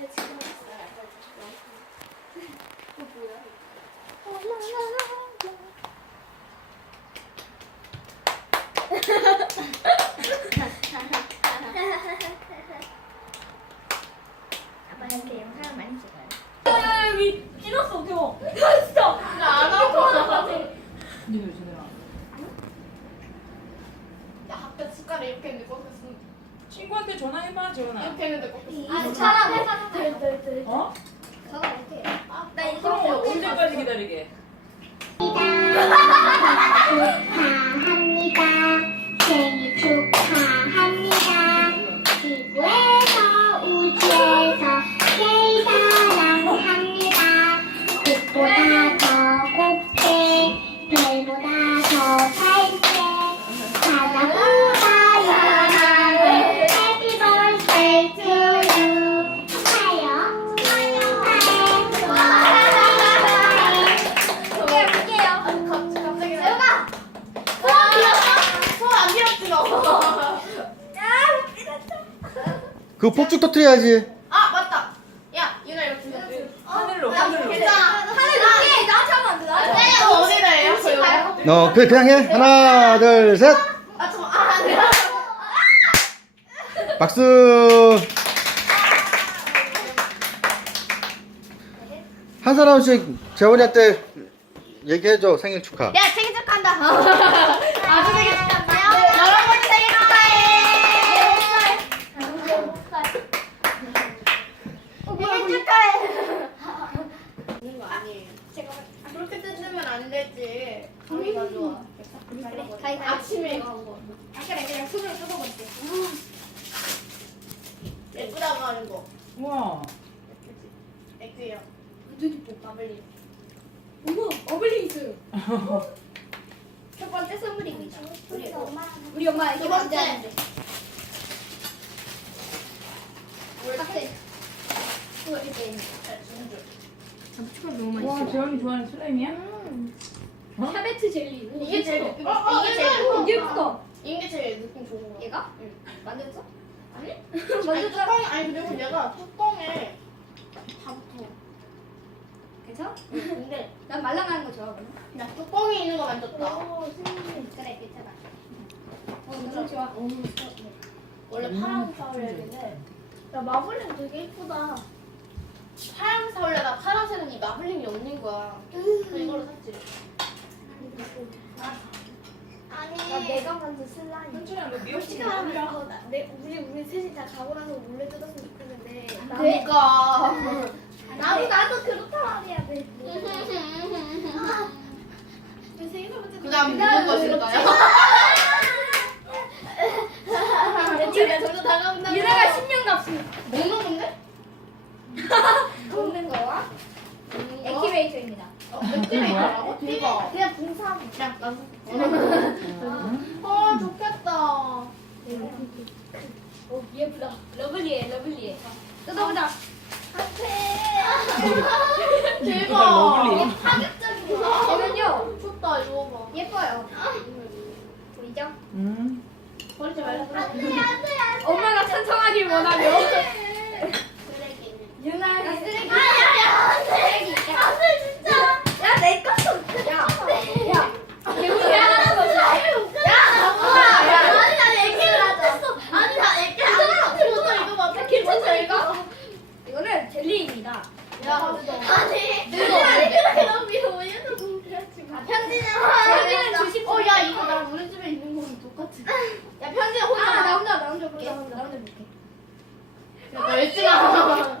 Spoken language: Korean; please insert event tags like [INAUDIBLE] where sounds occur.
근데 [LAUGHS] 요즘에 [LAUGHS] [LAUGHS] 나 응? 야, 아까 숟가락 이렇게 했는데 꺼졌으면 친구한테 전화해봐 지원아이 차라리 회사 한테 어? 전화 어떻게 해? 아, 나 그럼 아, 언제까지 왔어? 기다리게? 기다 [NOISE] [NOISE] 그 야, 폭죽 야. 터트려야지. 아 맞다. 야 윤아 이렇게 네. 어, 하늘로 야, 하늘로. 하늘 높게 나한테 한번 해. 내가 어디다 해요? 너 그래 그냥 해. 네. 하나 [LAUGHS] 둘 셋. 아, 아. [LAUGHS] [LAUGHS] 박수. [LAUGHS] 한 사람씩 재원이한테 얘기해줘 생일 축하. 야 생일 축하한다. [LAUGHS] [LAUGHS] 아주 생일 아. 축 아, 아, 아침에 아까 그냥 술을 쏟아 볼게. 예쁘다고 하는 거. 와 예쁘지? 예쁘요. 어블리. 우와, 어블리즈. [LAUGHS] 첫 번째 선물입니다. 우리, 우리 엄마. 우 번째. 카페. 카페. 카페. 카페. 카페. 카페. 젤리. 이게 오, 제일 느낌 어, 비싸. 어, 이게 제일 아, 이게 제일 느낌 좋은 거 같아. 얘가? [LAUGHS] 만졌어? 아니? 만졌어? [LAUGHS] 아니, [LAUGHS] 아니, 아니 그리 얘가 응. 뚜껑에 다 붙어 괜찮 근데 [LAUGHS] 난 말랑하는 거 좋아하거든 나 뚜껑에 있는 거 만졌다 오무 어, [LAUGHS] <그래, 밑에 봐. 웃음> 어, 좋아 음, 음, [LAUGHS] 원래 음, 파랑 사울렛인데 야 마블링 되게 예쁘다 파랑 사울렛 나 파란색은 이 마블링이 없는 거야 음. 이걸로 샀지 나 해. 내가 먼저 슬라임. 현철이미역치킨 어, 우리 우리 셋이 다 가고 나서 몰래 뜯었으면 좋는데그니까 나도 응. 나도 그렇다 말이야. [LAUGHS] 그다음 먹을 것인가요? 유나가 10년 갔 어, 뭐야? [LAUGHS] 어, 그냥, 그냥, 그냥 맛있어. 맛있어. [LAUGHS] 어, 어, 좋겠다. 어, 예쁘다. 러블리해, 러블리해. 뜯어보자. 하트! [LAUGHS] 대박! 러블 파격적인 거. 이거는요? 좋다, 이거 봐. 예뻐요. 이죠 응. 버리지 말라. 엄마가 천천하길 원하며. 젤리입니다. 야, 야 어, 늦어. 아니, 늘지늘지 아, 그래? 그래? 너무 귀여 뭐. 아, 아, 아, 아, 어, 야, 이거 어? 나 우리 집에 있는 거랑 똑같지? 아, 야, 평진 아, 혼자. 아, 나 혼자, 나 혼자, 나혼나 혼자, 혼자 볼게. 열지 아, 마. 그래. 아,